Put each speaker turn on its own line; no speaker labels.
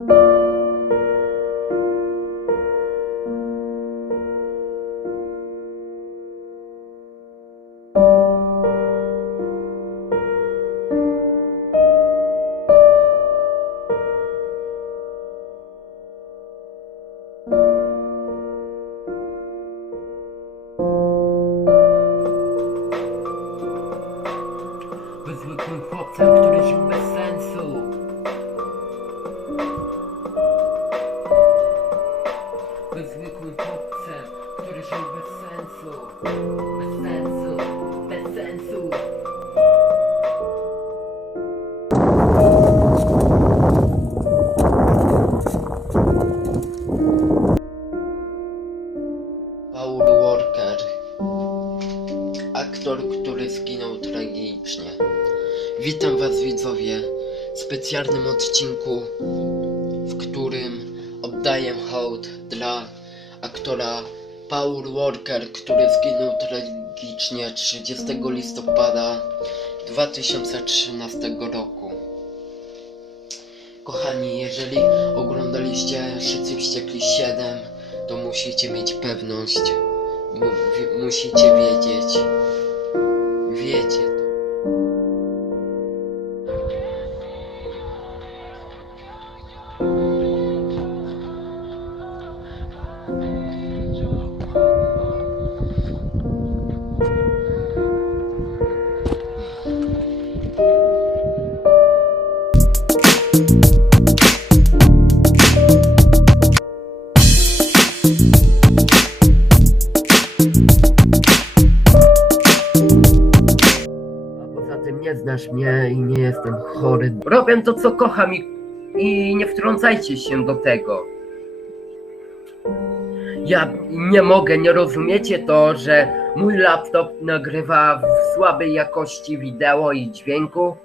Był zwykłym chłopcem, który żył bez Był zwykłym chłopcem, który żył bez sensu. Bez sensu, bez sensu.
Paul Walker, aktor, który zginął tragicznie. Witam Was widzowie w specjalnym odcinku, w którym oddaję hołd dla aktora Paul Walker, który zginął tragicznie 30 listopada 2013 roku. Kochani, jeżeli oglądaliście Szycy Wściekli 7, to musicie mieć pewność, musicie wiedzieć, wiecie
nie znasz mnie i nie jestem chory. Robię to, co kocham i, i nie wtrącajcie się do tego. Ja nie mogę, nie rozumiecie to, że mój laptop nagrywa w słabej jakości wideo i dźwięku?